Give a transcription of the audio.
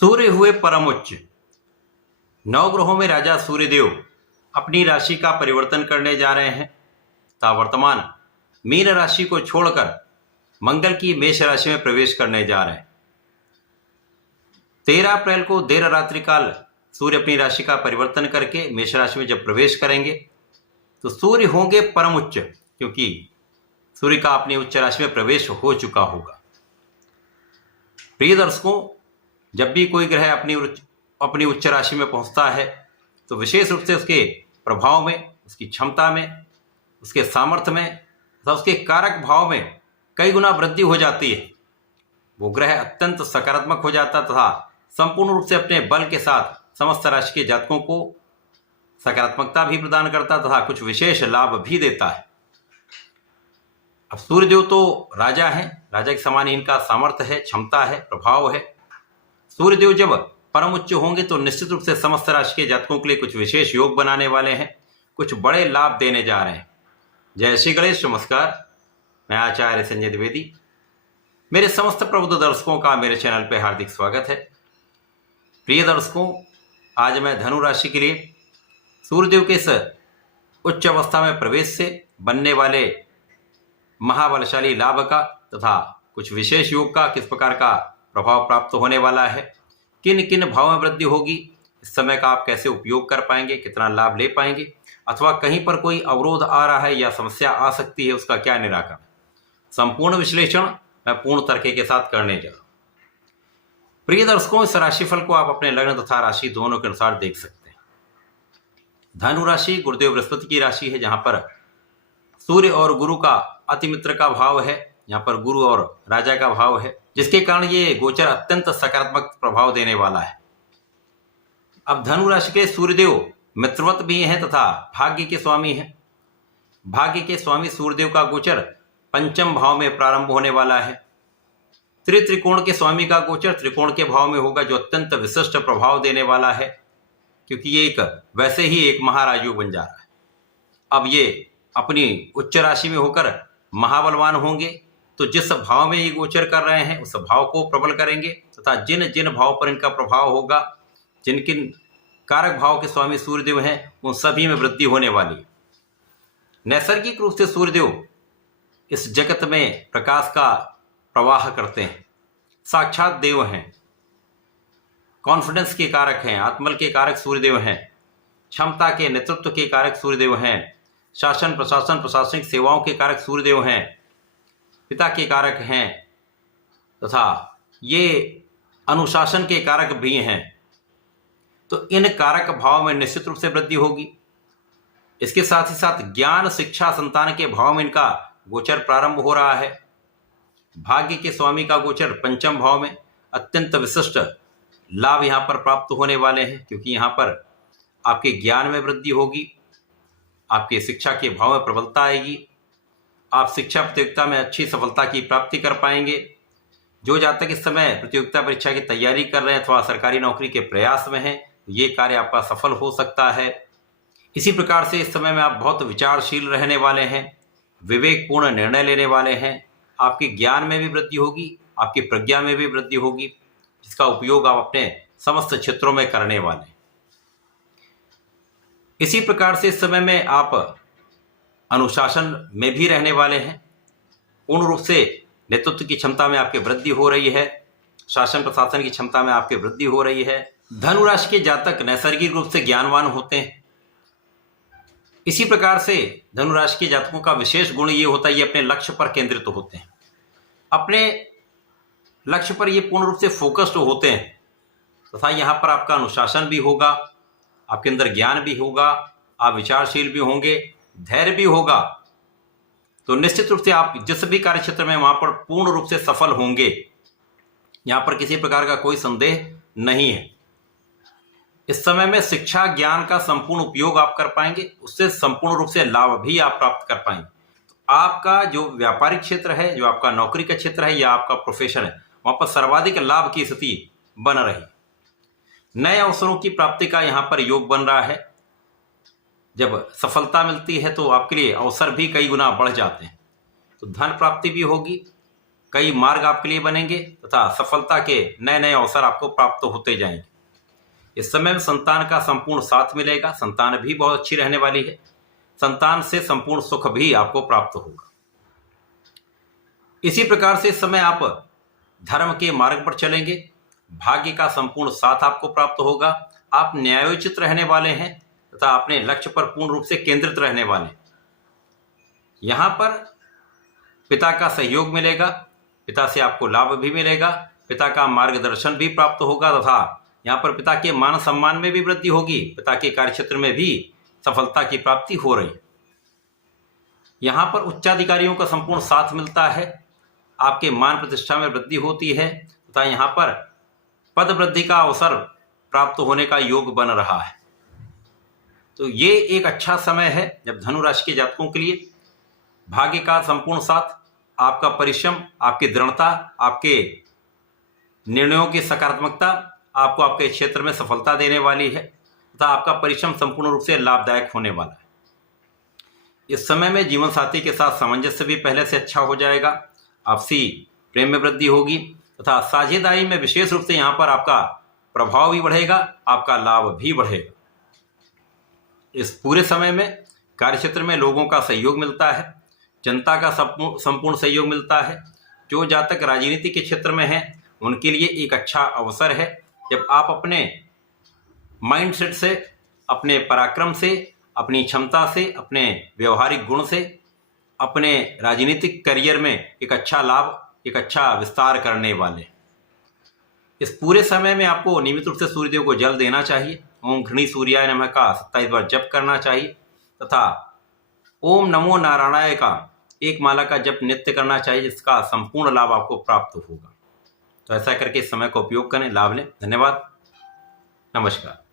सूर्य हुए परम उच्च। नवग्रहों में राजा सूर्यदेव अपनी राशि का परिवर्तन करने जा रहे हैं तथा वर्तमान मीन राशि को छोड़कर मंगल की मेष राशि में प्रवेश करने जा रहे हैं। 13 अप्रैल को देर रात्रि काल सूर्य अपनी राशि का परिवर्तन करके मेष राशि में जब प्रवेश करेंगे तो सूर्य होंगे परम उच्च, क्योंकि सूर्य का अपनी उच्च राशि में प्रवेश हो चुका होगा। प्रिय दर्शकों, जब भी कोई ग्रह अपनी उच्च राशि में पहुंचता है तो विशेष रूप से उसके प्रभाव में, उसकी क्षमता में, उसके सामर्थ्य में तथा उसके कारक भाव में कई गुना वृद्धि हो जाती है। वो ग्रह अत्यंत सकारात्मक हो जाता तथा संपूर्ण रूप से अपने बल के साथ समस्त राशि के जातकों को सकारात्मकता भी प्रदान करता तथा कुछ विशेष लाभ भी देता है। अब सूर्यदेव तो राजा हैं, राजा के समान इनका सामर्थ्य है, क्षमता है, प्रभाव है। सूर्यदेव जब परम उच्च होंगे तो निश्चित रूप से समस्त राशि के जातकों के लिए कुछ विशेष योग बनाने वाले हैं, कुछ बड़े लाभ देने जा रहे हैं। जय श्री गणेश, नमस्कार। मैं आचार्य संजय द्विवेदी। मेरे समस्त प्रबुद्ध दर्शकों का मेरे चैनल पर हार्दिक स्वागत है। प्रिय दर्शकों, आज मैं धनु राशि के लिए सूर्यदेव के इस उच्च अवस्था में प्रवेश से बनने वाले महाबलशाली लाभ का तथा कुछ विशेष योग का किस प्रकार का प्रभाव प्राप्त होने वाला है, किन किन भाव में वृद्धि होगी, इस समय का आप कैसे उपयोग कर पाएंगे, कितना लाभ ले पाएंगे, अथवा कहीं पर कोई अवरोध आ रहा है या समस्या आ सकती है, उसका क्या निराकरण, संपूर्ण विश्लेषण मैं पूर्ण तर्क के साथ करने जा रहा हूं। प्रिय दर्शकों, इस राशिफल को आप अपने लग्न तथा राशि दोनों के अनुसार देख सकते हैं। धनु राशि गुरुदेव बृहस्पति की राशि है, जहां पर सूर्य और गुरु का अति मित्र का भाव है, यहाँ पर गुरु और राजा का भाव है, जिसके कारण ये गोचर अत्यंत सकारात्मक प्रभाव देने वाला है। अब धनु राशि के सूर्यदेव मित्रवत भी हैं तथा भाग्य के स्वामी हैं। भाग्य के स्वामी सूर्यदेव का गोचर पंचम भाव में प्रारंभ होने वाला है। त्रिकोण के स्वामी का गोचर त्रिकोण के भाव में होगा, जो अत्यंत विशिष्ट प्रभाव देने वाला है, क्योंकि ये एक वैसे ही एक महाराजयोग बन जा रहा है। अब ये अपनी उच्च राशि में होकर महाबलवान होंगे, तो जिस भाव में ये गोचर कर रहे हैं उस भाव को प्रबल करेंगे तथा जिन जिन भाव पर इनका प्रभाव होगा, जिन किन कारक भाव के स्वामी सूर्यदेव हैं, उन सभी में वृद्धि होने वाली है। नैसर्गिक रूप से सूर्यदेव इस जगत में प्रकाश का प्रवाह करते हैं, साक्षात देव हैं, कॉन्फिडेंस के कारक हैं, आत्मबल के कारक सूर्यदेव हैं, क्षमता के नेतृत्व के कारक सूर्यदेव हैं, शासन प्रशासन प्रशासनिक सेवाओं के कारक सूर्यदेव हैं, पिता के कारक हैं तथा ये अनुशासन के कारक भी हैं। तो इन कारक भाव में निश्चित रूप से वृद्धि होगी। इसके साथ ही साथ ज्ञान, शिक्षा, संतान के भाव में इनका गोचर प्रारंभ हो रहा है। भाग्य के स्वामी का गोचर पंचम भाव में, अत्यंत विशिष्ट लाभ यहाँ पर प्राप्त होने वाले हैं, क्योंकि यहाँ पर आपके ज्ञान में वृद्धि होगी, आपके शिक्षा के भाव में प्रबलता आएगी, आप शिक्षा प्रतियोगिता में अच्छी सफलता की प्राप्ति कर पाएंगे। जो जातक इस समय प्रतियोगिता परीक्षा की तैयारी कर रहे हैं अथवा सरकारी नौकरी के प्रयास में हैं, ये कार्य आपका सफल हो सकता है। इसी प्रकार से इस समय में आप बहुत विचारशील रहने वाले हैं, विवेकपूर्ण निर्णय लेने वाले हैं, आपके ज्ञान में भी वृद्धि होगी, आपकी प्रज्ञा में भी वृद्धि होगी, जिसका उपयोग आप अपने समस्त क्षेत्रों में करने वाले हैं। इसी प्रकार से इस समय में आप अनुशासन में भी रहने वाले हैं। पूर्ण रूप से नेतृत्व की क्षमता में आपकी वृद्धि हो रही है, शासन प्रशासन की क्षमता में आपकी वृद्धि हो रही है। धनु राशि के जातक नैसर्गिक रूप से ज्ञानवान होते हैं। इसी प्रकार से धनु राशि के जातकों का विशेष गुण ये होता है, ये अपने लक्ष्य पर केंद्रित होते हैं, अपने लक्ष्य पर ये पूर्ण रूप से फोकस्ड होते हैं तथा यहाँ पर आपका अनुशासन भी होगा, आपके अंदर ज्ञान भी होगा, आप विचारशील भी होंगे, धैर्य भी होगा। तो निश्चित रूप से आप जिस भी कार्य क्षेत्र में वहां पर पूर्ण रूप से सफल होंगे, यहां पर किसी प्रकार का कोई संदेह नहीं है। इस समय में शिक्षा ज्ञान का संपूर्ण उपयोग आप कर पाएंगे, उससे संपूर्ण रूप से लाभ भी आप प्राप्त कर पाएंगे। तो आपका जो व्यापारिक क्षेत्र है, जो आपका नौकरी का क्षेत्र है या आपका प्रोफेशन है, वहां पर सर्वाधिक लाभ की स्थिति बन रही। नए अवसरों की प्राप्ति का यहाँ पर योग बन रहा है। जब सफलता मिलती है तो आपके लिए अवसर भी कई गुना बढ़ जाते हैं। तो धन प्राप्ति भी होगी, कई मार्ग आपके लिए बनेंगे तथा सफलता के नए नए अवसर आपको प्राप्त होते जाएंगे। इस समय में संतान का संपूर्ण साथ मिलेगा, संतान भी बहुत अच्छी रहने वाली है, संतान से संपूर्ण सुख भी आपको प्राप्त होगा। इसी प्रकार से इस समय आप धर्म के मार्ग पर चलेंगे, भाग्य का संपूर्ण साथ आपको प्राप्त होगा। आप न्यायोचित रहने वाले हैं तथा अपने लक्ष्य पर पूर्ण रूप से केंद्रित रहने वाले हैं। यहां पर पिता का सहयोग मिलेगा, पिता से आपको लाभ भी मिलेगा, पिता का मार्गदर्शन भी प्राप्त होगा तथा यहाँ पर पिता के मान सम्मान में भी वृद्धि होगी, पिता के कार्यक्षेत्र में भी सफलता की प्राप्ति हो रही है। यहाँ पर उच्चाधिकारियों का संपूर्ण साथ मिलता है, आपके मान प्रतिष्ठा में वृद्धि होती है तथा यहाँ पर पद वृद्धि का अवसर प्राप्त होने का योग बन रहा है। तो ये एक अच्छा समय है जब धनु राशि के जातकों के लिए भाग्य का संपूर्ण साथ, आपका परिश्रम, आपकी दृढ़ता, आपके निर्णयों की सकारात्मकता आपको आपके क्षेत्र में सफलता देने वाली है तथा आपका परिश्रम संपूर्ण रूप से लाभदायक होने वाला है। इस समय में जीवन साथी के साथ सामंजस्य भी पहले से अच्छा हो जाएगा, आपसी प्रेम में वृद्धि होगी तथा साझेदारी में विशेष रूप से यहाँ पर आपका प्रभाव भी बढ़ेगा, आपका लाभ भी बढ़ेगा। इस पूरे समय में कार्यक्षेत्र में लोगों का सहयोग मिलता है, जनता का संपूर्ण सहयोग मिलता है। जो जातक राजनीति के क्षेत्र में हैं उनके लिए एक अच्छा अवसर है जब आप अपने माइंडसेट से, अपने पराक्रम से, अपनी क्षमता से, अपने व्यवहारिक गुण से अपने राजनीतिक करियर में एक अच्छा लाभ, एक अच्छा विस्तार करने वाले। इस पूरे समय में आपको नियमित रूप से सूर्यदेव को जल देना चाहिए, ओम घृणी सूर्याय नमः का 27 बार जप करना चाहिए तथा ओम नमो नारायणाय का एक माला का जप नित्य करना चाहिए, जिसका संपूर्ण लाभ आपको प्राप्त होगा। तो ऐसा करके इस समय का उपयोग करें, लाभ लें। धन्यवाद, नमस्कार।